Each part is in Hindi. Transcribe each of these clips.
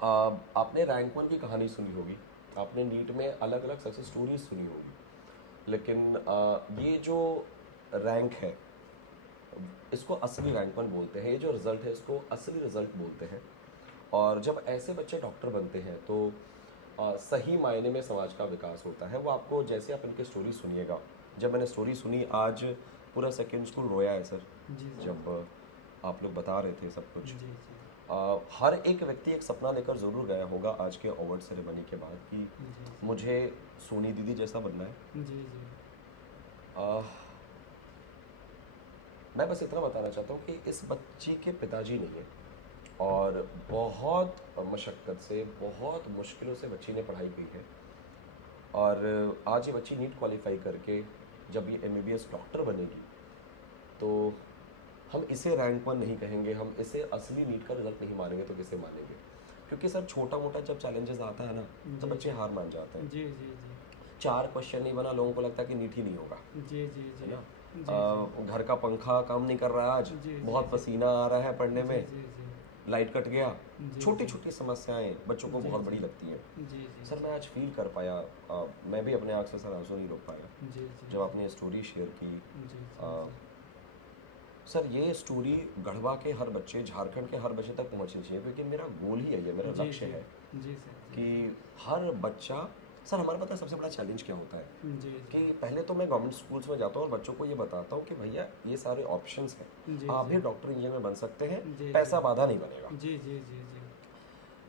आपने रैंक वन की कहानी सुनी होगी, आपने नीट में अलग अलग सक्सेस स्टोरीज सुनी होगी, लेकिन ये जो रैंक है इसको असली रैंक वन बोलते हैं, ये जो रिजल्ट है इसको असली रिजल्ट बोलते हैं। और जब ऐसे बच्चे डॉक्टर बनते हैं तो सही मायने में समाज का विकास होता है। वो आपको जैसे आप इनकी स्टोरी सुनिएगा, जब मैंने स्टोरी सुनी आज पूरा सेकेंड स्कूल रोया है सर। जी जी जब आप लोग बता रहे थे सब कुछ, जी जी हर एक व्यक्ति एक सपना लेकर ज़रूर गया होगा आज के अवार्ड सेरेमनी के बाद कि जी मुझे सोनी दीदी जैसा बनना है। जी जी आ, मैं बस इतना बताना चाहता हूँ कि इस बच्ची के पिताजी नहीं है, और बहुत मशक्क़त से बहुत मुश्किलों से बच्ची ने पढ़ाई की है, और आज ये बच्ची नीट क्वालिफाई करके जब ये एमबीबीएस डॉक्टर बनेगी तो हम इसे रैंक वन नहीं कहेंगे, हम इसे असली नीट का रिजल्ट नहीं मानेंगे तो किसे मानेंगे? क्योंकि सर छोटा मोटा जब चैलेंजेस आता है ना तो जी बच्चे हार मान जाते हैं। जी जी 4 क्वेश्चन नहीं बना, लोगों को लगता है कि नीट ही नहीं होगा, जी जी है जी ना। जी जी घर का पंखा काम नहीं कर रहा है आज, जी जी बहुत जी पसीना आ रहा है पढ़ने जी में, जी जी लाइट कट गया। जी छोटी जी छोटी समस्याएं बच्चों को जी बहुत जी बड़ी लगती हैं। जी जी सर मैं आज फील कर पाया, मैं भी अपने आँख से सर आंसू नहीं रोक पाया जी जी जब आपने स्टोरी शेयर की। जी अ, सर ये स्टोरी गढ़वा के हर बच्चे, झारखंड के हर बच्चे तक पहुंचनी चाहिए, क्योंकि मेरा गोल ही है, मेरा जी लक्ष्य जी है जी सर कि हर बच्चा। सर हमारे पता है सबसे बड़ा चैलेंज क्या होता है जी कि जी पहले तो मैं गवर्नमेंट स्कूल्स में जाता हूँ और बच्चों को ये बताता हूँ कि भैया ये सारे ऑप्शंस हैं, जी आप जी भी डॉक्टर इंजीनियर बन सकते हैं, जी पैसा बाधा नहीं बनेगा। जी जी जी जी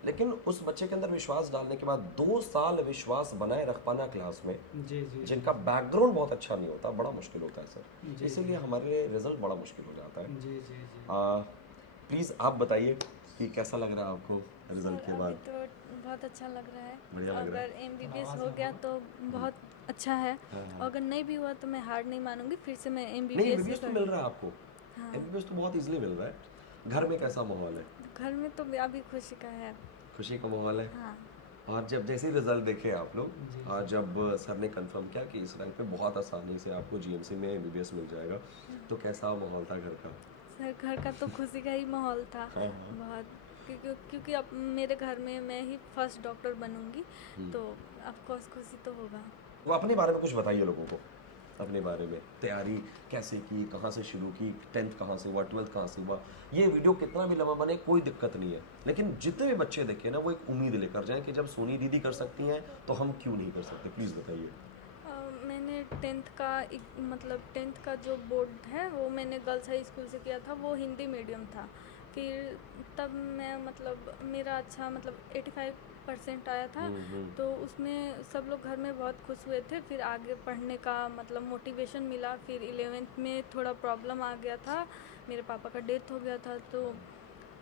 लेकिन उस बच्चे के अंदर विश्वास डालने के बाद 2 साल विश्वास बनाए रख पाना क्लास में, जी जी जिनका बैकग्राउंड बहुत अच्छा नहीं होता, बड़ा मुश्किल होता है जी सर। जी इसीलिए हमारे लिए रिजल्ट बड़ा मुश्किल हो जाता है। जी जी जी प्लीज़ आप बताइए कि कैसा लग रहा है आपको रिजल्ट सर के अभी बाद? तो बहुत अच्छा लग रहा है। बढ़िया लग रहा अगर है। एमबीबीएस हो गया तो बहुत अच्छा है। हाँ और हाँ। अगर नहीं भी हुआ तो मैं हार नहीं मानूंगी, फिर से मैं नहीं, एमबीबीएस ही एमबीबीएस तो मिल करूँगी। रहा है आपको, हाँ, एमबीबीएस तो बहुत इजीली मिल रहा है। घर में कैसा माहौल है? घर में तो अभी खुशी का है। खुशी का माहौल है। हाँ, और जब जैसे ही रिजल्ट देखे आप लोग, जी जब सर ने कंफर्म किया कि इस रैंक पे बहुत आसानी से आपको जीएमसी में एमबीबीएस मिल जाएगा, तो कैसा माहौल था घर का? सर घर का तो खुशी का ही माहौल था हाँ हाँ। बहुत। क्योंकि अब मेरे घर में मैं ही फर्स्ट डॉक्टर बनूंगी, तो ऑफकोर्स खुशी तो होगा। वो अपने बारे में कुछ बताइए लोगों को, अपने बारे में तैयारी कैसे की, कहाँ से शुरू की, 10th कहाँ से हुआ, 12th कहाँ से हुआ। ये वीडियो कितना भी लंबा बने कोई दिक्कत नहीं है, लेकिन जितने भी बच्चे देखे ना वो एक उम्मीद लेकर जाएं कि जब सोनी दीदी कर सकती हैं तो हम क्यों नहीं कर सकते। प्लीज़ बताइए। मैंने टेंथ का जो बोर्ड है वो मैंने गर्ल्स हाई स्कूल से किया था, वो हिंदी मीडियम था। फिर तब मैं मेरा अच्छा 85% आया था, तो उसमें सब लोग घर में बहुत खुश हुए थे। फिर आगे पढ़ने का मोटिवेशन मिला। फिर 11th में थोड़ा प्रॉब्लम आ गया था, मेरे पापा का डेथ हो गया था तो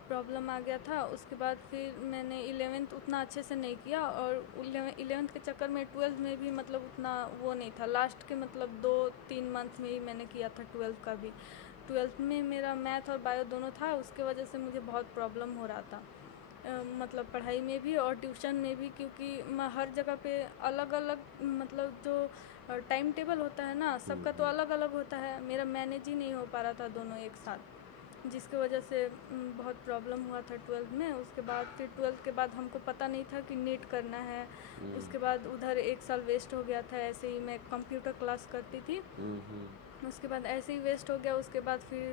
प्रॉब्लम आ गया था। उसके बाद फिर मैंने 11th उतना अच्छे से नहीं किया, और 11th के चक्कर में 12th में भी उतना वो नहीं था। लास्ट के 2-3 मंथ में ही मैंने किया था 12th का भी। 12th में मेरा मैथ और बायो दोनों था, उसके वजह से मुझे बहुत प्रॉब्लम हो रहा था पढ़ाई में भी और ट्यूशन में भी, क्योंकि मैं हर जगह पे अलग अलग जो टाइम टेबल होता है ना सबका तो अलग अलग होता है, मेरा मैनेज ही नहीं हो पा रहा था दोनों एक साथ, जिसकी वजह से बहुत प्रॉब्लम हुआ था 12th में। उसके बाद फिर 12th के बाद हमको पता नहीं था कि नीट करना है। उसके बाद उधर 1 साल वेस्ट हो गया था, ऐसे ही मैं कंप्यूटर क्लास करती थी। उसके बाद ऐसे ही वेस्ट हो गया। उसके बाद फिर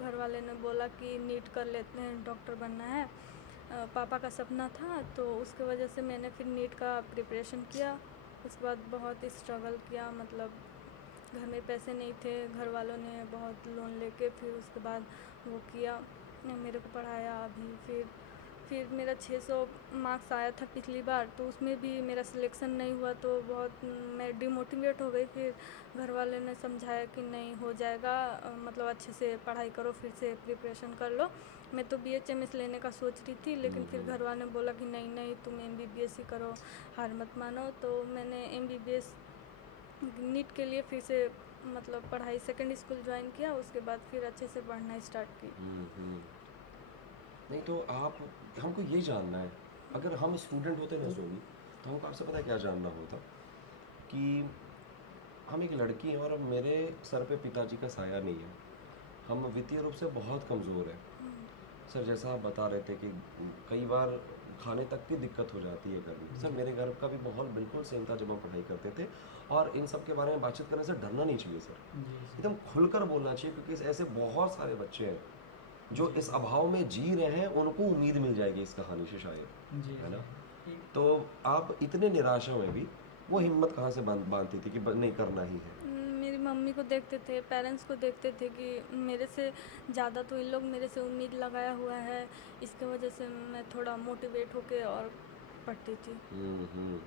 घर वाले ने बोला कि नीट कर लेते हैं, डॉक्टर बनना है, पापा का सपना था, तो उसके वजह से मैंने फिर नीट का प्रिपरेशन किया। उसके बाद बहुत स्ट्रगल किया, घर में पैसे नहीं थे, घर वालों ने बहुत लोन लेके फिर उसके बाद वो किया, मेरे को पढ़ाया। अभी फिर मेरा 600 मार्क्स आया था पिछली बार, तो उसमें भी मेरा सिलेक्शन नहीं हुआ, तो बहुत मैं डिमोटिवेट हो गई। फिर घर वाले ने समझाया कि नहीं हो जाएगा, अच्छे से पढ़ाई करो, फिर से प्रिपरेशन कर लो। मैं तो BHMS लेने का सोच रही थी, लेकिन फिर घर वाले ने बोला कि नहीं नहीं तुम MBBS ही करो, हार मत मानो। तो मैंने MBBS नीट के लिए फिर से पढ़ाई सेकंड स्कूल ज्वाइन किया। उसके बाद फिर अच्छे से पढ़ना स्टार्ट की। नहीं तो आप, हमको ये जानना है, अगर हम स्टूडेंट होते ना सोनी, तो हमको आपसे पता है क्या जानना होता कि हम एक लड़की हैं और मेरे सर पे पिताजी का साया नहीं है, हम वित्तीय रूप से बहुत कमज़ोर हैं। सर जैसा आप बता रहे थे कि कई बार खाने तक की दिक्कत हो जाती है घर में। सर मेरे घर का भी माहौल बिल्कुल सेम था जब हम पढ़ाई करते थे, और इन सब के बारे में बातचीत करने से डरना नहीं चाहिए सर, एकदम खुलकर बोलना चाहिए, क्योंकि ऐसे बहुत सारे बच्चे हैं जो इस अभाव में जी रहे हैं, उनको उम्मीद मिल जाएगी इस कहानी से शायद, जी है ना। तो आप इतने निराशा में भी वो हिम्मत कहाँ से बांधती थी कि नहीं करना ही है? मेरी मम्मी को देखते थे, पेरेंट्स को देखते थे कि मेरे से ज़्यादा तो इन लोग मेरे से उम्मीद लगाया हुआ है, इसके वजह से मैं थोड़ा मोटिवेट होके और पढ़ती थी। हम्म।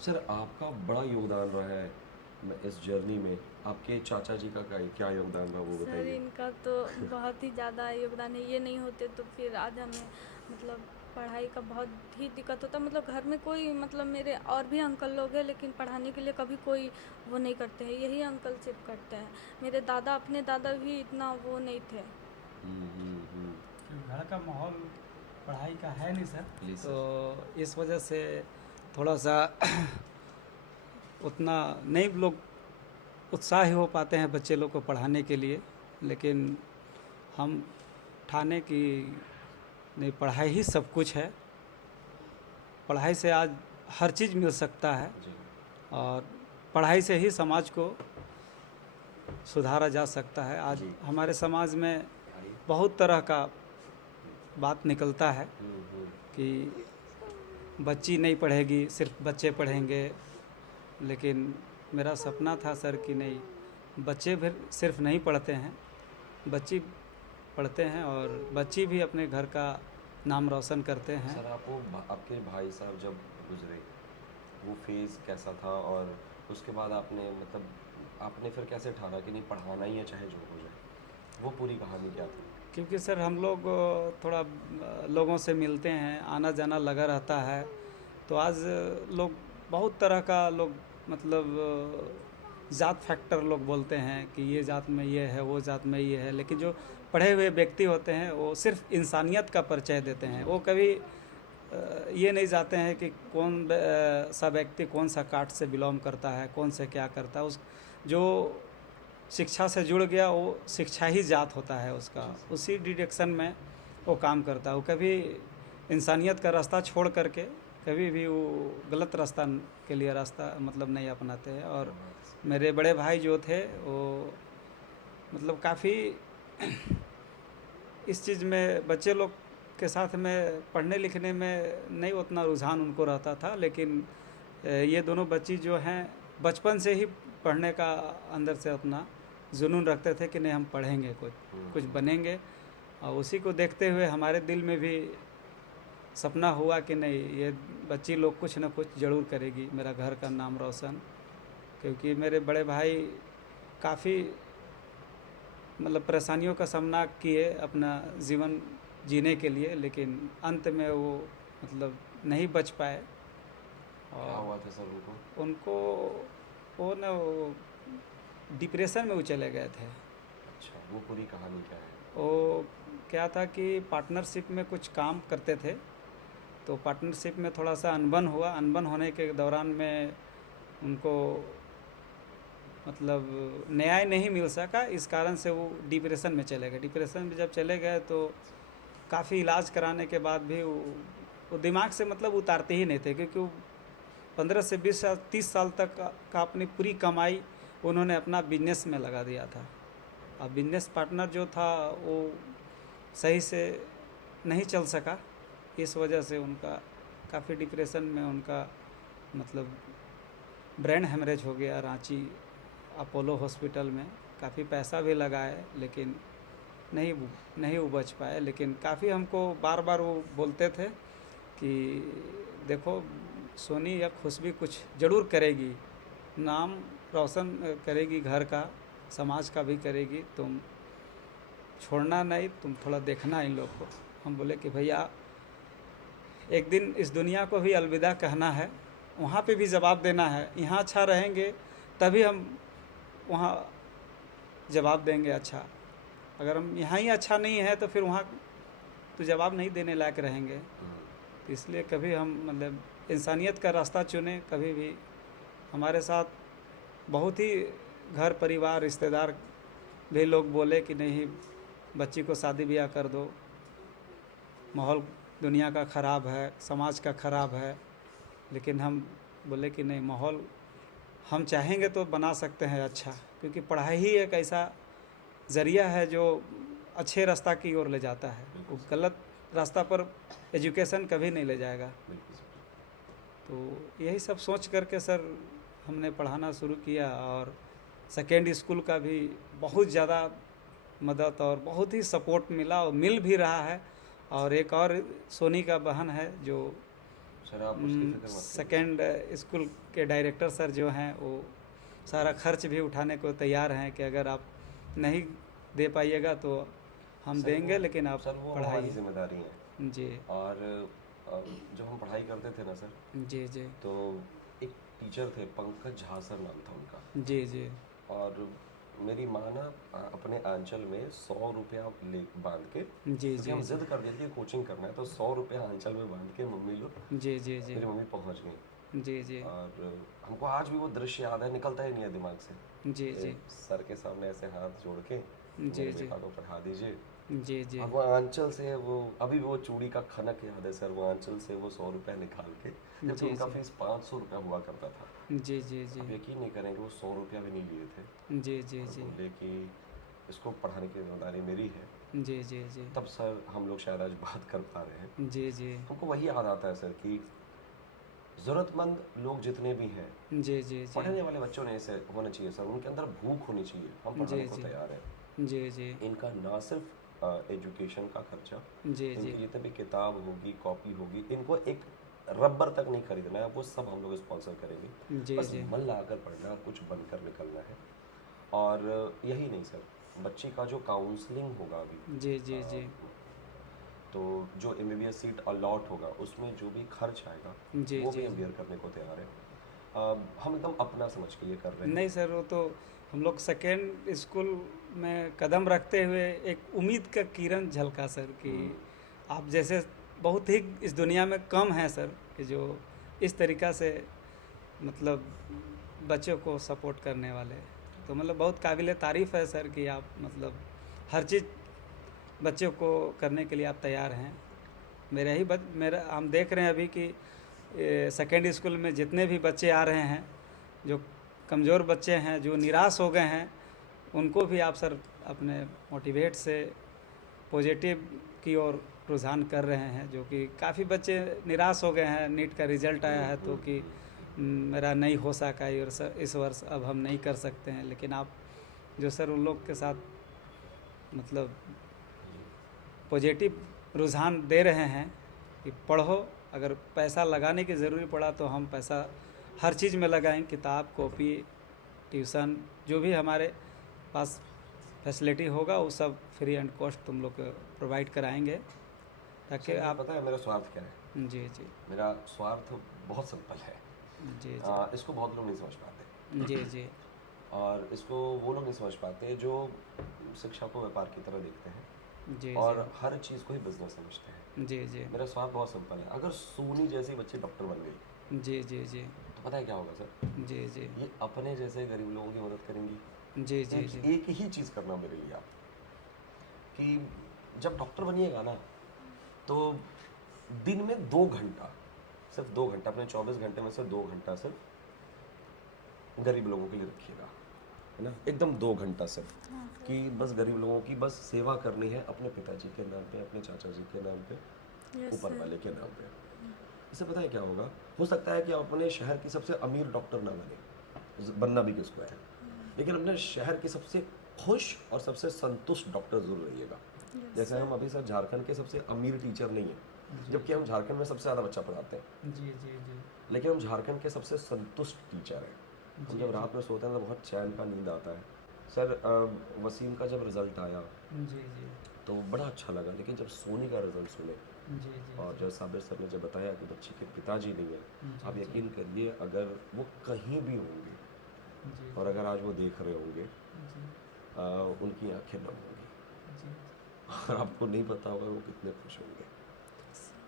सर आपका बड़ा योगदान रहा है इस जर्नी में, आपके चाचा जी का क्या योगदान रहा वो सर बताइए। इनका तो बहुत ही ज़्यादा योगदान है, ये नहीं होते तो फिर आज हमें मतलब पढ़ाई का बहुत ही दिक्कत होता। मतलब घर में कोई मतलब मेरे और भी अंकल लोग हैं, लेकिन पढ़ाने के लिए कभी कोई वो नहीं करते हैं, यही अंकल सिर्फ करते हैं। मेरे दादा, अपने दादा भी इतना वो नहीं थे। हम्म। क्योंकि घर का माहौल पढ़ाई का है नहीं सर, जी सर। तो इस वजह से थोड़ा सा उतना नहीं लोग उत्साह हो पाते हैं बच्चे लोग को पढ़ाने के लिए। लेकिन हम ठाने की नहीं, पढ़ाई ही सब कुछ है, पढ़ाई से आज हर चीज़ मिल सकता है, जी। और पढ़ाई से ही समाज को सुधारा जा सकता है। आज जी। हमारे समाज में बहुत तरह का बात निकलता है हम्म। कि बच्ची नहीं पढ़ेगी, सिर्फ बच्चे पढ़ेंगे। लेकिन मेरा सपना था सर कि नहीं, बच्चे भी सिर्फ नहीं पढ़ते हैं, बच्ची पढ़ते हैं, और बच्ची भी अपने घर का नाम रोशन करते हैं। सर आपको आपके भाई साहब जब गुजरे वो फेज़ कैसा था, और उसके बाद आपने मतलब आपने फिर कैसे ठाना कि नहीं पढ़ाना ही है चाहे जो हो जाए, वो पूरी कहानी क्या थी? क्योंकि सर हम लोग थोड़ा लोगों से मिलते हैं, आना जाना लगा रहता है, तो आज लोग बहुत तरह का लोग मतलब ज़ात फैक्टर लोग बोलते हैं कि ये ज़ात में ये है, वो ज़ात में ये है। लेकिन जो पढ़े हुए व्यक्ति होते हैं वो सिर्फ इंसानियत का परिचय देते हैं, वो कभी ये नहीं जाते हैं कि कौन सा व्यक्ति कौन सा कास्ट से बिलोंग करता है, कौन से क्या करता है। उस जो शिक्षा से जुड़ गया वो शिक्षा ही जात होता है उसका, उसी डिरेक्शन में वो काम करता है। वो कभी इंसानियत का रास्ता छोड़ करके कभी भी वो गलत रास्ता के लिए रास्ता मतलब नहीं अपनाते हैं। और मेरे बड़े भाई जो थे वो मतलब काफ़ी इस चीज़ में बच्चे लोग के साथ में पढ़ने लिखने में नहीं उतना रुझान उनको रहता था, लेकिन ये दोनों बच्ची जो हैं बचपन से ही पढ़ने का अंदर से अपना जुनून रखते थे कि नहीं हम पढ़ेंगे, कुछ बनेंगे। और उसी को देखते हुए हमारे दिल में भी सपना हुआ कि नहीं ये बच्ची लोग कुछ ना कुछ ज़रूर करेगी, मेरा घर का नाम रोशन। क्योंकि मेरे बड़े भाई काफ़ी मतलब परेशानियों का सामना किए अपना जीवन जीने के लिए, लेकिन अंत में वो मतलब नहीं बच पाए। क्या हुआ था सर उनको वो ना वो डिप्रेशन में वो चले गए थे। अच्छा, वो पूरी कहानी क्या है? वो क्या था कि पार्टनरशिप में कुछ काम करते थे, तो पार्टनरशिप में थोड़ा सा अनबन हुआ। अनबन होने के दौरान में उनको मतलब न्याय नहीं मिल सका, इस कारण से वो डिप्रेशन में चले गए। डिप्रेशन में जब चले गए तो काफ़ी इलाज कराने के बाद भी वो दिमाग से मतलब उतारते ही नहीं थे, क्योंकि वो 15 से 20 साल 30 साल तक का अपनी पूरी कमाई उन्होंने अपना बिजनेस में लगा दिया था। अब बिजनेस पार्टनर जो था वो सही से नहीं चल सका, इस वजह से उनका काफ़ी डिप्रेशन में उनका मतलब ब्रेन हेमरेज हो गया। रांची अपोलो हॉस्पिटल में काफ़ी पैसा भी लगाए, लेकिन नहीं उपज पाए। लेकिन काफ़ी हमको बार बार वो बोलते थे कि देखो सोनी या खुशबी कुछ ज़रूर करेगी, नाम रोशन करेगी, घर का समाज का भी करेगी, तुम छोड़ना नहीं, तुम थोड़ा देखना इन लोग को। हम बोले कि भैया एक दिन इस दुनिया को भी अलविदा कहना है, वहाँ पे भी जवाब देना है। यहाँ अच्छा रहेंगे तभी हम वहाँ जवाब देंगे अच्छा, अगर हम यहाँ ही अच्छा नहीं है तो फिर वहाँ तो जवाब नहीं देने लायक रहेंगे। तो इसलिए कभी हम मतलब इंसानियत का रास्ता चुने। कभी भी हमारे साथ बहुत ही घर परिवार रिश्तेदार भी लोग बोले कि नहीं बच्ची को शादी ब्याह कर दो, माहौल दुनिया का ख़राब है, समाज का ख़राब है, लेकिन हम बोले कि नहीं, माहौल हम चाहेंगे तो बना सकते हैं अच्छा, क्योंकि पढ़ाई ही एक ऐसा ज़रिया है जो अच्छे रास्ता की ओर ले जाता है। वो गलत रास्ता पर एजुकेशन कभी नहीं ले जाएगा। बिल्कुल सर। तो यही सब सोच करके सर हमने पढ़ाना शुरू किया, और सेकेंड स्कूल का भी बहुत ज़्यादा मदद और बहुत ही सपोर्ट मिला और मिल भी रहा है। और एक और सोनी का बहन है जो सर आप उसकी फिक्र मत कीजिए। सेकेंड स्कूल के डायरेक्टर सर जो हैं, वो सारा खर्च भी उठाने को तैयार हैं कि अगर आप नहीं दे पाइएगा तो हम सर देंगे, वो- लेकिन आप सर वो हमारी पढ़ाइए। जिम्मेदारी है। जी और जब हम पढ़ाई करते थे ना सर, जी जी तो एक टीचर थे, पंकज झा सर नाम था उनका। जी जी और मेरी माँ ना अपने आंचल में 100 रुपया ले बांध के, जी क्योंकि जी हम जिद कर दिए थे कोचिंग करना है, तो 100 रुपया आंचल में बांध के मम्मी लोग, जी जी जी मेरी मम्मी पहुँच गई। जी जी और हमको आज भी वो दृश्य याद है, निकलता ही नहीं है दिमाग से। जी जी सर के सामने ऐसे हाथ जोड़ के जी मेरे जी बेटा को पढ़ा दीजिए। जी जी और वो आंचल से वो अभी भी वो चूड़ी का खनक याद है सर, वो आंचल से वो 100 रुपया निकाल के, जबकि जी, उनका जी। फीस 500 रुपया हुआ करता था। जी जी आप जी यकीन नहीं करेंगे, वो 100 रुपया भी नहीं लिए थे। जी जी और जी बोले कि इसको पढ़ाने की जिम्मेदारी मेरी है। जी जी जी तब सर हम लोग शायद आज बात कर पा रहे हैं। जी जी हमको वही याद आता है सर कि ज़रूरतमंद लोग जितने भी हैं, जी जी पढ़ने वाले बच्चों ने ऐसे होने चाहिए सर, उनके अंदर भूख होनी चाहिए, हम पढ़ाने जी, को जी। तैयार हैं। जी जी इनका ना सिर्फ एजुकेशन का खर्चा, जी इनकी जी जितने भी किताब होगी, कॉपी होगी, इनको एक रबर तक नहीं खरीदना है, वो सब हम लोग स्पॉन्सर करेंगे। जी बस जी मन लगाकर पढ़ना, कुछ बनकर निकलना है। और यही नहीं सर, बच्चे का जो काउंसलिंग होगा अभी, जी जी जी तो जो MBBS सीट अलॉट होगा, उसमें जो भी खर्च आएगा जी, वो जी, भी हम जी। बेयर करने को तैयार है। हम एकदम अपना समझ के ये कर रहे हैं। नहीं सर, वो तो हम लोग सेकेंड स्कूल में कदम रखते हुए एक उम्मीद का किरण झलका सर, कि आप जैसे बहुत ही इस दुनिया में कम हैं सर, कि जो इस तरीक़ा से मतलब बच्चों को सपोर्ट करने वाले। तो मतलब बहुत काबिल तारीफ़ है सर कि आप मतलब हर चीज़ बच्चों को करने के लिए आप तैयार हैं। मेरा हम देख रहे हैं अभी कि सेकेंड स्कूल में जितने भी बच्चे आ रहे हैं, जो कमज़ोर बच्चे हैं, जो निराश हो गए हैं, उनको भी आप सर अपने मोटिवेट से पॉजिटिव की ओर रुझान कर रहे हैं, जो कि काफ़ी बच्चे निराश हो गए हैं। नीट का रिज़ल्ट आया है तो कि मेरा नहीं हो सका इस वर्ष, अब हम नहीं कर सकते हैं। लेकिन आप जो सर उन लोग के साथ मतलब पॉजिटिव रुझान दे रहे हैं कि पढ़ो, अगर पैसा लगाने की ज़रूरी पड़ा तो हम पैसा हर चीज़ में लगाएं, किताब, कॉपी, ट्यूशन, जो भी हमारे पास फैसिलिटी होगा वो सब फ्री एंड कॉस्ट तुम लोग को प्रोवाइड कराएंगे, ताकि सर, आप। पता है मेरा स्वार्थ क्या है? जी जी मेरा स्वार्थ बहुत सिंपल है। जी इसको बहुत लोग नहीं समझ पाते, जी जी और इसको वो लोग नहीं समझ पाते जो शिक्षा को व्यापार की तरह देखते हैं जी और हर चीज़ को ही बिजनेस समझते हैं। जी जी मेरा स्वार्थ बहुत सिंपल है। अगर सोनी जैसी बच्ची डॉक्टर बन गई जी जी जी तो पता है क्या होगा सर? जी जी ये अपने जैसे गरीब लोगों की मदद करेंगी। जी जी जी एक ही चीज़ करना मेरे लिए आप, कि जब डॉक्टर बनिएगा ना, तो दिन में 2 घंटा, सिर्फ 2 घंटा, अपने 24 घंटे में से 2 घंटा सिर्फ गरीब लोगों के लिए रखिएगा, है ना? एकदम 2 घंटा सिर्फ, कि बस गरीब लोगों की बस सेवा करनी है, अपने पिताजी के नाम पे, अपने चाचा जी के नाम पे, Yes, ऊपर sir. वाले के नाम पे। इससे पता है क्या होगा? हो सकता है कि आप अपने शहर की सबसे अमीर डॉक्टर ना बने, बनना भी किसको है, लेकिन अपने शहर की सबसे खुश और सबसे संतुष्ट डॉक्टर जरूर रहिएगा। Yes, जैसे sir. हम अभी सर झारखंड के सबसे अमीर टीचर नहीं हैं, जबकि हम झारखंड में सबसे ज़्यादा बच्चा पढ़ाते हैं, जी जी जी लेकिन हम झारखंड के सबसे संतुष्ट टीचर हैं। हम जब रात में सोते हैं तो बहुत चैन का नींद आता है। सर वसीम का जब रिज़ल्ट आया जी जी तो बड़ा अच्छा लगा, लेकिन जब सोनी का रिज़ल्ट सुने जी जी और जब साबिर सर ने जब बताया कि बच्ची के पिताजी नहीं है, जी, आप जी। यकीन करिए, अगर वो कहीं भी होंगे जी और अगर आज वो देख रहे होंगे, जी उनकी आंखें नम होंगी जी और आपको नहीं पता होगा वो कितने खुश होंगे,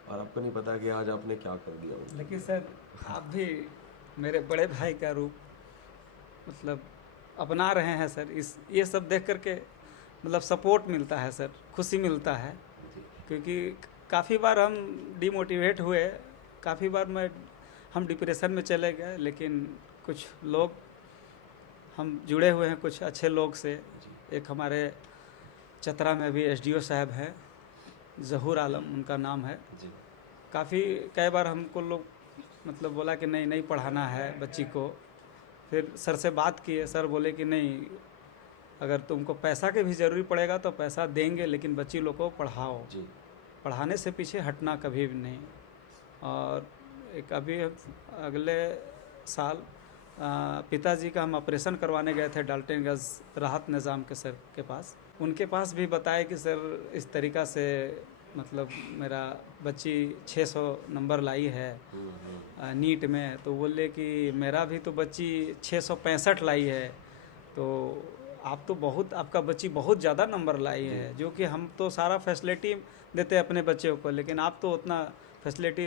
और आपको नहीं पता कि आज आपने क्या कर दिया उनके लेकिन लिए। सर आप भी मेरे बड़े भाई का रूप मतलब अपना रहे हैं सर। इस ये सब देख करके मतलब सपोर्ट मिलता है सर, खुशी मिलता है, जी। क्योंकि काफ़ी बार हम डिमोटिवेट हुए, काफ़ी बार हम डिप्रेशन में चले गए, लेकिन कुछ लोग हम जुड़े हुए हैं कुछ अच्छे लोग से। एक हमारे चतरा में भी एसडीओ साहब हैं, ज़हूर आलम उनका नाम है। जी काफ़ी कई बार हमको लोग मतलब बोला कि नहीं पढ़ाना है बच्ची को। फिर सर से बात किए, सर बोले कि नहीं, अगर तुमको पैसा के भी ज़रूरी पड़ेगा तो पैसा देंगे, लेकिन बच्ची लोग को पढ़ाओ, जी पढ़ाने से पीछे हटना कभी भी नहीं। और एक अभी अगले साल पिताजी का हम ऑपरेशन करवाने गए थे डाल्टनगंज राहत निज़ाम के सर के पास। उनके पास भी बताया कि सर इस तरीक़ा से मतलब मेरा बच्ची 600 नंबर लाई है नीट में। तो बोले कि मेरा भी तो बच्ची 665 लाई है, तो आप तो आपका बच्ची बहुत ज़्यादा नंबर लाई है, जो कि हम तो सारा फैसिलिटी देते हैं अपने बच्चों को, लेकिन आप तो उतना फैसिलिटी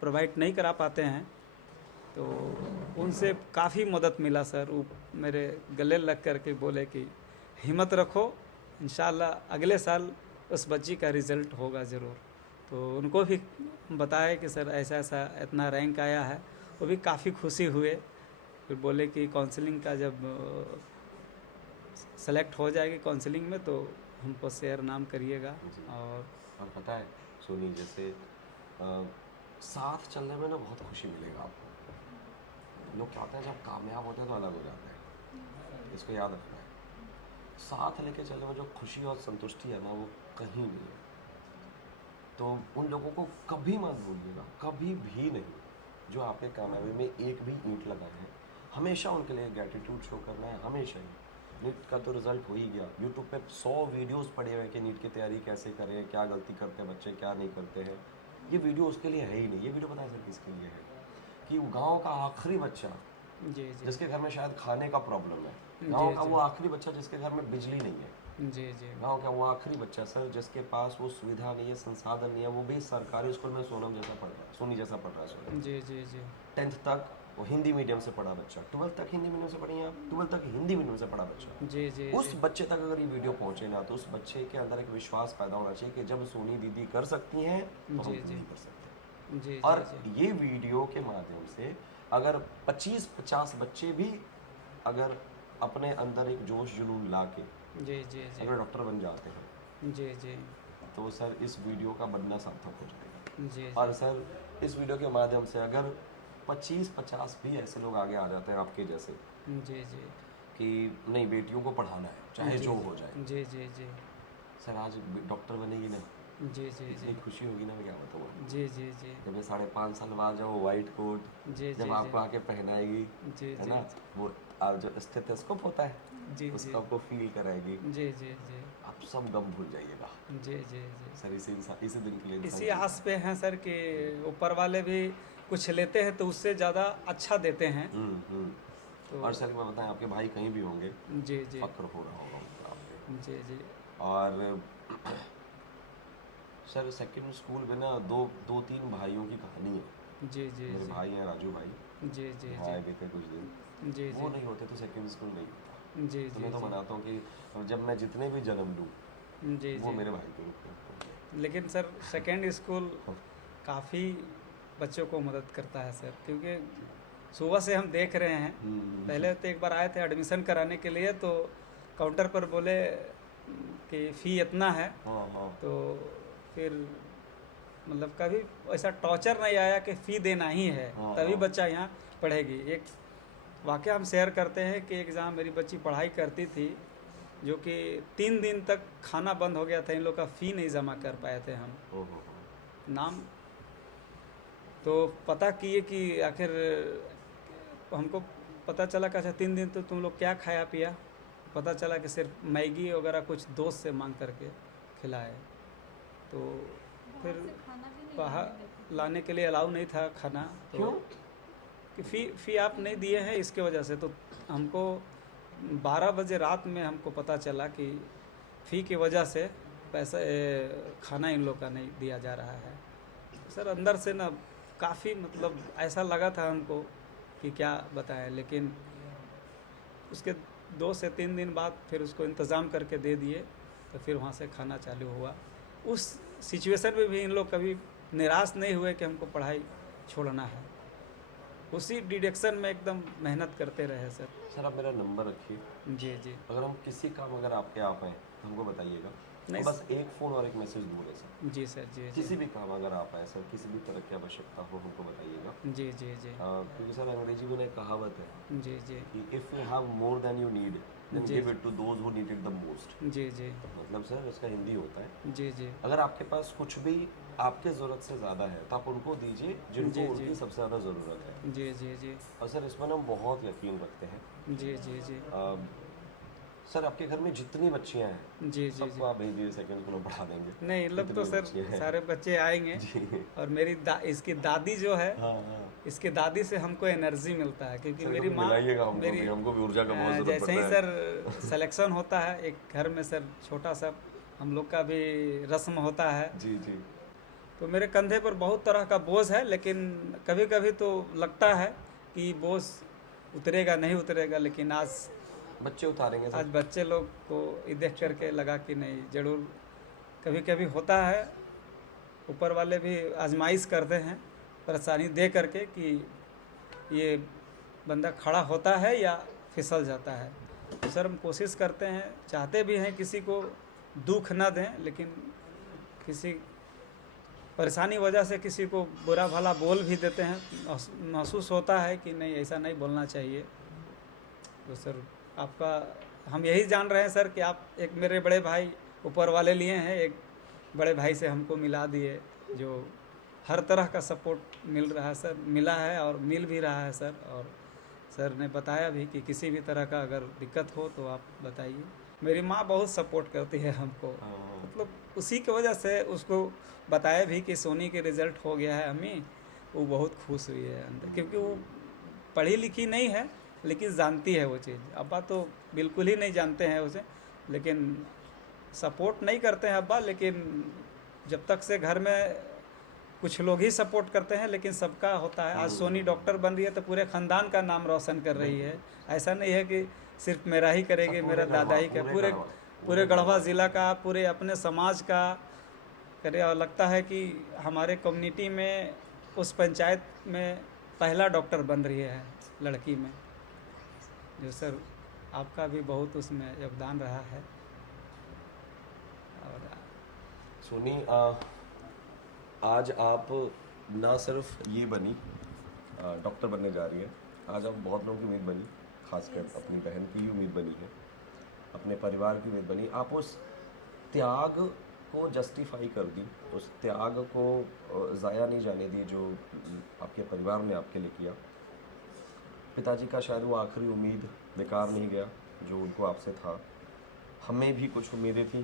प्रोवाइड नहीं करा पाते हैं। तो उनसे काफ़ी मदद मिला सर। वो मेरे गले लग कर के बोले कि हिम्मत रखो, इंशाल्लाह अगले साल उस बच्ची का रिज़ल्ट होगा ज़रूर। तो उनको भी बताया कि सर ऐसा ऐसा इतना रैंक आया है, वो भी काफ़ी खुशी हुए। फिर बोले कि काउंसलिंग का जब सेलेक्ट हो जाएगी काउंसलिंग में तो हमको शेयर नाम करिएगा। और पता है सोनी, जैसे साथ चलने में ना बहुत खुशी मिलेगा आपको। लोग क्या होते हैं जब कामयाब होते हैं तो अलग हो जाते हैं, इसको याद रखना है। साथ लेके चलने में जो खुशी और संतुष्टि है ना, वो कहीं नहीं है। तो उन लोगों को कभी मत भूलिएगा, कभी भी नहीं, जो आपके कामयाबी में एक भी ईंट लगाए हैं। हमेशा उनके लिए ग्रेटिट्यूड शो करना है, हमेशा ही। नीट का तो रिज़ल्ट हो ही गया। यूट्यूब पे 100 वीडियोस पड़े हुए हैं कि नीट की तैयारी कैसे करें, क्या गलती करते हैं बच्चे, क्या नहीं करते हैं। ये वीडियो उसके लिए है ही नहीं। ये वीडियो पता है सर किसके लिए है? कि गांव का आखिरी बच्चा जी जी जिसके घर में शायद खाने का प्रॉब्लम है, जी, गांव का जी। वो आखिरी बच्चा जिसके घर में बिजली नहीं है, जी जी गांव का वो आखिरी बच्चा सर जिसके पास वो सुविधा नहीं है, संसाधन नहीं है, वो भी सरकारी स्कूल में सोनी जैसा पढ़ रहा है सॉरी। जी जी जी 10th तक वो हिंदी मीडियम से पढ़ा बच्चा, 12th तक हिंदी मीडियम से पढ़ी हैं आप, 12th तक हिंदी मीडियम से पढ़ा बच्चा। जी जी उस बच्चे तक अगर ये वीडियो पहुंचे ना, तो उस बच्चे के अंदर एक विश्वास पैदा होना चाहिए कि जब सोनी दीदी कर सकती हैं तो हम जी, क्यों जी। नहीं कर सकते। जी और जी ये वीडियो के माध्यम से अगर 25-50 बच्चे भी अगर अपने अंदर एक जोश जुनून ला के जी जी जी अगर डॉक्टर बन जाते हैं, जी जी तो सर इस वीडियो का बनना सार्थक हो जाएगा। जी और सर इस वीडियो के माध्यम से अगर 25-50 भी ऐसे लोग आगे आ जाते हैं आपके जैसे, जी जी कि नहीं बेटियों को पढ़ाना है चाहे जी, जो हो जाए, जी जी जी सर आज डॉक्टर बनेगी ना, जी जी इतनी जी खुशी होगी ना, मैं क्या बताऊँ। जी जी जी जब ये 5.5 साल बाद जब वो वाइट कोट जी जब जी आपको आके पहनाएगी, जी है जी ना, वो आप जो स्टेथोस्कोप होता है जी उसको आपको फील कराएगी, जी जी जी आप सब गम भूल जाइएगा। जी जी जी सर इसी दिन के लिए इंसान इसी जीता आस पे हैं सर कि ऊपर वाले भी कुछ लेते हैं तो उससे ज़्यादा अच्छा देते हैं। है। तो और सर मैं बताएं, आपके भाई कहीं भी होंगे, जी जी फक्र हो रहा होगा उनका आप पे। जी जी और सर सेकंड स्कूल में ना दो तीन भाइयों की कहानी है। जी जी मेरे भाई हैं राजू भाई, जी जी यहाँ आए भी थे कुछ दिन, जी वो जी नहीं होते तो सेकंड स्कूल नहीं होता। जी तो जी मैं तो मनाता हूँ कि जब मैं जितने भी जन्म लूँ जी वो जी मेरे भाई के रूप में होंगे। लेकिन सर सेकेंड स्कूल काफ़ी बच्चों को मदद करता है सर, क्योंकि सुबह से हम देख रहे हैं। पहले तो एक बार आए थे एडमिशन कराने के लिए, तो काउंटर पर बोले कि फ़ी इतना है। हाँ हाँ तो फिर मतलब कभी ऐसा टॉर्चर नहीं आया कि फ़ी देना ही है हाँ, तभी हाँ। बच्चा यहाँ पढ़ेगी। एक वाक़या हम शेयर करते हैं कि एक जहाँ मेरी बच्ची पढ़ाई करती थी, जो कि 3 दिन तक खाना बंद हो गया था, इन लोग का फ़ी नहीं जमा कर पाए थे हम। ओहो नाम तो पता किए कि आखिर हमको पता चला कि अच्छा 3 दिन तो तुम लोग क्या खाया पिया। पता चला कि सिर्फ मैगी वगैरह कुछ दोस्त से मांग करके खिलाए। तो फिर बाहर लाने के लिए अलाउ नहीं था खाना। तो क्यों? कि फ़ी आप नहीं दिए हैं इसके वजह से। तो हमको 12 बजे रात में हमको पता चला कि फ़ी की वजह से पैसा खाना इन लोग का नहीं दिया जा रहा है। सर अंदर से ना काफ़ी मतलब ऐसा लगा था हमको कि क्या बताएं, लेकिन उसके 2 से 3 दिन बाद फिर उसको इंतज़ाम करके दे दिए, तो फिर वहाँ से खाना चालू हुआ। उस सिचुएशन में भी इन लोग कभी निराश नहीं हुए कि हमको पढ़ाई छोड़ना है, उसी डिरेक्शन में एकदम मेहनत करते रहे सर। सर आप मेरा नंबर रखिए, जी जी अगर हम किसी काम अगर आपके आ पाए तो हमको बताइएगा। नहीं तो बस एक फ़ोन और एक मैसेज दूर है सर। जी सर। जी किसी जी भी काम अगर आप आए सर, किसी भी तरह की आवश्यकता हो हमको बताइएगा। जी जी जी क्योंकि सर अंग्रेजी में एक कहावत है जी जी कि if you have more than you need then जी। Give it to those who need it the most. जी जी मतलब सर इसका हिंदी होता है, जी जी अगर आपके पास कुछ भी आपके ज़रूरत से ज़्यादा है तो आप उनको दीजिए जी, जिनको जी। उनकी सबसे ज़्यादा ज़रूरत है। जी जी जी और सर इसमें ना हम बहुत यकीन रखते हैं। जी जी जी सर आपके घर में जितनी बच्चियां हैं जी जी सबको आप भेज दीजिए, सेकंड स्कूल में पढ़ा देंगे। नहीं, इन लोग तो जितनी सर बच्चियां हैं। सारे बच्चे आएंगे। जी और मेरी इसकी दादी जो है, हाँ हाँ इसके दादी से हमको एनर्जी मिलता है, क्योंकि सर मेरी कभी माँ मिलाइएगा हमको मेरी भी, हमको भी ऊर्जा का बहुत ज़रूरत जैसे ही पड़ता है। सर सिलेक्शन होता है एक घर में सर, छोटा सा हम लोग का भी रस्म होता है, जी जी तो मेरे कंधे पर बहुत तरह का बोझ है, लेकिन कभी कभी तो लगता है कि बोझ उतरेगा नहीं उतरेगा, लेकिन आज बच्चे उतारेंगे आज सर। बच्चे लोग को ये देख करके लगा कि नहीं, जरूर कभी कभी होता है, ऊपर वाले भी आजमाइश करते हैं परेशानी दे करके कि ये बंदा खड़ा होता है या फिसल जाता है। तो सर हम कोशिश करते हैं, चाहते भी हैं किसी को दुख ना दें, लेकिन किसी परेशानी वजह से किसी को बुरा भला बोल भी देते हैं, महसूस होता है कि नहीं ऐसा नहीं बोलना चाहिए। तो सर आपका हम यही जान रहे हैं सर कि आप एक मेरे बड़े भाई ऊपर वाले लिए हैं, एक बड़े भाई से हमको मिला दिए, जो हर तरह का सपोर्ट मिल रहा है सर, मिला है और मिल भी रहा है सर। और सर ने बताया भी कि किसी भी तरह का अगर दिक्कत हो तो आप बताइए। मेरी माँ बहुत सपोर्ट करती है हमको, हाँ। मतलब उसी की वजह से उसको बताया भी कि सोनी के रिज़ल्ट हो गया है अम्मी, वो बहुत खुश हुई है अंदर, क्योंकि वो पढ़ी लिखी नहीं है लेकिन जानती है वो चीज़। अब्बा तो बिल्कुल ही नहीं जानते हैं उसे, लेकिन सपोर्ट नहीं करते हैं अब्बा, लेकिन जब तक से घर में कुछ लोग ही सपोर्ट करते हैं, लेकिन सबका होता है। आज सोनी डॉक्टर बन रही है तो पूरे ख़ानदान का नाम रोशन कर रही है, ऐसा नहीं है कि सिर्फ मेरा ही करेगी, सब मेरा पूरे दादा ही गढ़वा, का, पूरे पूरे गढ़वा ज़िला का, पूरे अपने समाज का करे। और लगता है कि हमारे कम्युनिटी में उस पंचायत में पहला डॉक्टर बन रही है लड़की में, जो सर आपका भी बहुत उसमें योगदान रहा है। और सोनी आज आप ना सिर्फ ये बनी डॉक्टर बनने जा रही है, आज आप बहुत लोगों की उम्मीद बनी, खासकर अपनी बहन की उम्मीद बनी है, अपने परिवार की उम्मीद बनी। आप उस त्याग को जस्टिफाई कर दी, उस त्याग को ज़ाया नहीं जाने दी जो आपके परिवार ने आपके लिए किया। पिताजी का शायद वो आखिरी उम्मीद बेकार नहीं गया जो उनको आपसे था, हमें भी कुछ उम्मीदें थी,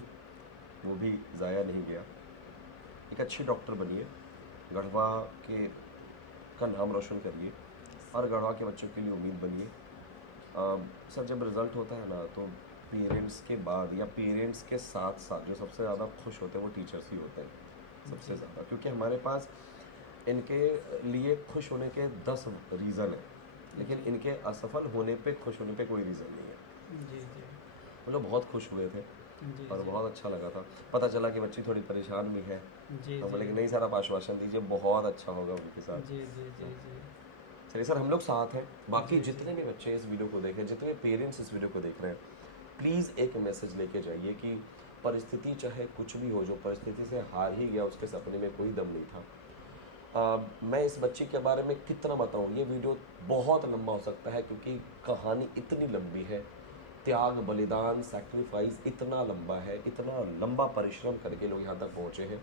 वो भी ज़ाया नहीं गया। एक अच्छी डॉक्टर बनिए, गढ़वा के का नाम रोशन करिए और गढ़वा के बच्चों के लिए उम्मीद बनिए। सर जब रिज़ल्ट होता है ना तो पेरेंट्स के बाद या पेरेंट्स के साथ साथ जो सबसे ज़्यादा खुश होते हैं वो टीचर्स ही होते हैं सबसे ज़्यादा, क्योंकि हमारे पास इनके लिए खुश होने के 10 रीज़न हैं, लेकिन इनके असफल होने पे खुश होने पे कोई रीज़न नहीं है। जी जी वो लोग बहुत खुश हुए थे जी और बहुत अच्छा लगा था। पता चला कि बच्ची थोड़ी परेशान भी है, जी तो बोले कि नहीं सर आप आश्वासन दीजिए, बहुत अच्छा होगा उनके साथ। जी जी जी जी चलिए सर हम लोग साथ हैं। बाकी जितने भी बच्चे इस वीडियो को देख रहे हैं, जितने पेरेंट्स इस वीडियो को देख रहे हैं, प्लीज़ एक मैसेज लेके जाइए कि परिस्थिति चाहे कुछ भी हो, जो परिस्थिति से हार ही गया उसके सपने में कोई दम नहीं था। मैं इस बच्ची के बारे में कितना बताऊँ, ये वीडियो बहुत लंबा हो सकता है क्योंकि कहानी इतनी लंबी है, त्याग बलिदान सैक्रिफाइस इतना लंबा है, इतना लंबा परिश्रम करके लोग यहाँ तक पहुँचे हैं,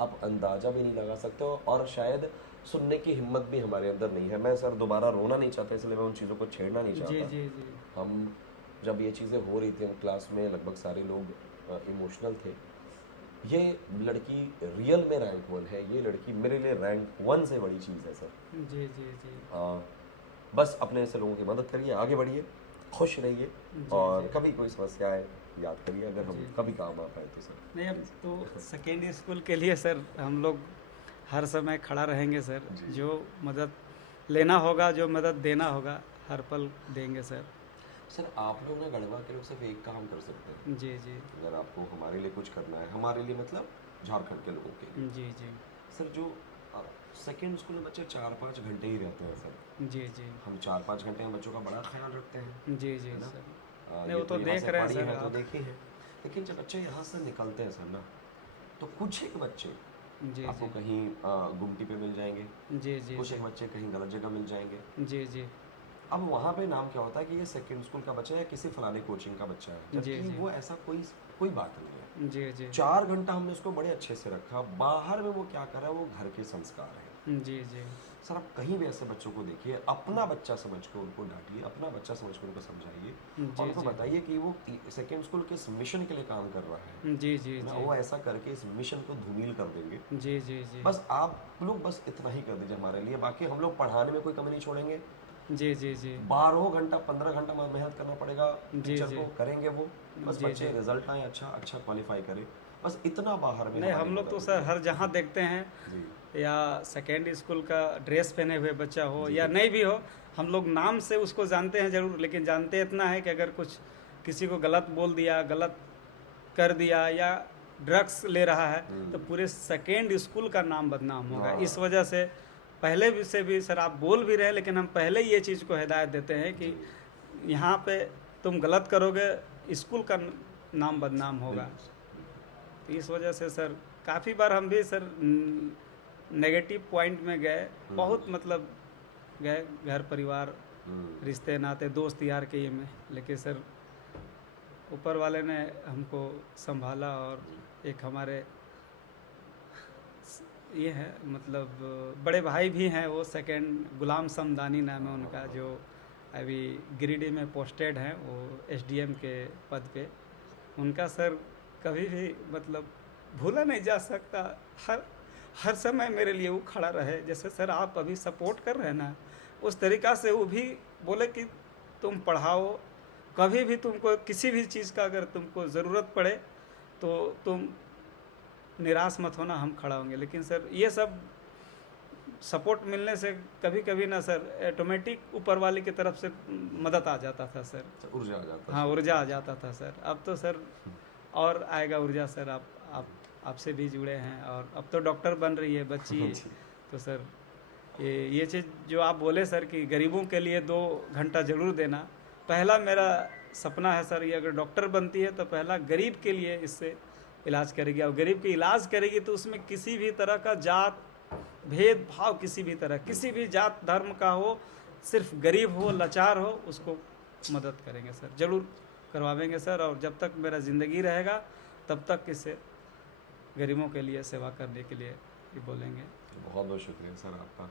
आप अंदाज़ा भी नहीं लगा सकते हो और शायद सुनने की हिम्मत भी हमारे अंदर नहीं है। मैं सर दोबारा रोना नहीं चाहता, इसलिए मैं उन चीज़ों को छेड़ना नहीं जी चाहता। जी जी हम जब ये चीज़ें हो रही थी, हम क्लास में लगभग सारे लोग इमोशनल थे। ये लड़की रियल में रैंक 1 है, ये लड़की मेरे लिए रैंक 1 से बड़ी चीज़ है सर। जी जी जी बस अपने ऐसे लोगों की मदद करिए, आगे बढ़िए, खुश रहिए और कभी कोई समस्या आए याद करिए, अगर हम कभी काम आ पाए तो सर। नहीं, अब तो सेकेंड स्कूल के लिए सर हम लोग हर समय खड़ा रहेंगे सर, जो मदद लेना होगा, जो मदद देना होगा, हर पल देंगे सर। सर आप लोग ना गढ़वा के लोग सिर्फ एक काम कर सकते हैं, जी जी अगर आपको हमारे लिए कुछ करना है, हमारे लिए मतलब झारखंड के लोगों के लिए। जी जी सर जो सेकेंड स्कूल में बच्चे 4-5 घंटे ही रहते हैं सर, जी जी हम 4-5 घंटे में बच्चों का बड़ा ख्याल रखते हैं, जी जी है ना? सर। नहीं, ये वो तो यहाँ देख से रहे हैं पढ़ी सर है तो आप। देखे हैं, लेकिन जब बच्चे यहाँ से निकलते हैं सर ना, तो कुछ एक बच्चे जी आपको जी कहीं गुमटी पे मिल जाएंगे, जी जी कुछ एक बच्चे कहीं गलत जगह मिल जाएंगे। जी जी अब वहाँ पे नाम क्या होता है कि ये सेकेंड स्कूल का बच्चा है या किसी फलाने कोचिंग का बच्चा है, जी, जबकि जी। वो ऐसा कोई बात नहीं है। जी जी 4 घंटा हमने उसको बड़े अच्छे से रखा, बाहर में वो क्या कर रहा है, वो घर के संस्कार है। जी जी सर आप कहीं भी ऐसे बच्चों को देखिए, अपना बच्चा समझ के उनको डांटिए, अपना बच्चा समझ के उनको समझाइए जी, और उनको जी। बताइए कि वो सेकेंड स्कूल किस मिशन के लिए काम कर रहा है जी जी ना, जी वो ऐसा करके इस मिशन को धूमिल कर देंगे। जी जी जी बस आप लोग बस इतना ही कर दीजिए हमारे लिए, बाकी हम लोग पढ़ाने में कोई कमी नहीं छोड़ेंगे। जी जी जी 12 घंटा 15 घंटा मेहनत करना पड़ेगा जी, टीचर जी। को, करेंगे वो, बस जी, बच्चे जी। रिजल्ट आए अच्छा क्वालिफाई करे, बस इतना बाहर में नहीं, हमारी हम लोग तो मदद सर होगी। हर जहाँ देखते हैं जी या सेकेंड स्कूल का ड्रेस पहने हुए बच्चा हो जी। या नहीं भी हो, हम लोग नाम से उसको जानते हैं ज़रूर, लेकिन जानते इतना है कि अगर कुछ किसी को गलत बोल दिया, गलत कर दिया या ड्रग्स ले रहा है तो पूरे सेकेंड स्कूल का नाम बदनाम होगा। हाँ। इस वजह से पहले भी से भी सर आप बोल भी रहे हैं, लेकिन हम पहले ये चीज़ को हिदायत देते हैं कि यहाँ पे तुम गलत करोगे स्कूल का नाम बदनाम होगा। तो इस वजह से सर काफ़ी बार हम भी सर नेगेटिव पॉइंट में गए, बहुत मतलब गए, घर परिवार रिश्ते नाते दोस्त यार के ये में, लेकिन सर ऊपर वाले ने हमको संभाला और एक हमारे ये है मतलब बड़े भाई भी हैं, वो सेकंड गुलाम समदानी नाम है उनका, जो अभी गिरिडीह में पोस्टेड हैं, वो एसडीएम के पद पे। उनका सर कभी भी मतलब भूला नहीं जा सकता, हर समय मेरे लिए वो खड़ा रहे। जैसे सर आप अभी सपोर्ट कर रहे हैं ना, उस तरीक़ा से वो भी बोले कि तुम पढ़ाओ, कभी भी तुमको किसी भी चीज़ का अगर तुमको ज़रूरत पड़े तो तुम निराश मत होना, हम खड़ा होंगे। लेकिन सर ये सब सपोर्ट मिलने से कभी कभी ना सर ऑटोमेटिक ऊपर वाले की तरफ से मदद आ जाता था सर। ऊर्जा आ जाता हाँ, ऊर्जा आ जाता था सर। अब तो सर और आएगा ऊर्जा सर। आपसे भी जुड़े हैं और अब तो डॉक्टर बन रही है बच्ची। तो सर ये चीज़ जो आप बोले सर कि गरीबों के लिए 2 घंटा ज़रूर देना, पहला मेरा सपना है सर, ये अगर डॉक्टर बनती है तो पहला गरीब के लिए इससे इलाज करेगी, और गरीब की इलाज करेगी तो उसमें किसी भी तरह का जात भेदभाव, किसी भी तरह, किसी भी जात धर्म का हो, सिर्फ गरीब हो, लाचार हो, उसको मदद करेंगे सर, ज़रूर करवाएंगे सर। और जब तक मेरा ज़िंदगी रहेगा तब तक इससे गरीबों के लिए सेवा करने के लिए ही बोलेंगे। बहुत बहुत शुक्रिया सर आपका।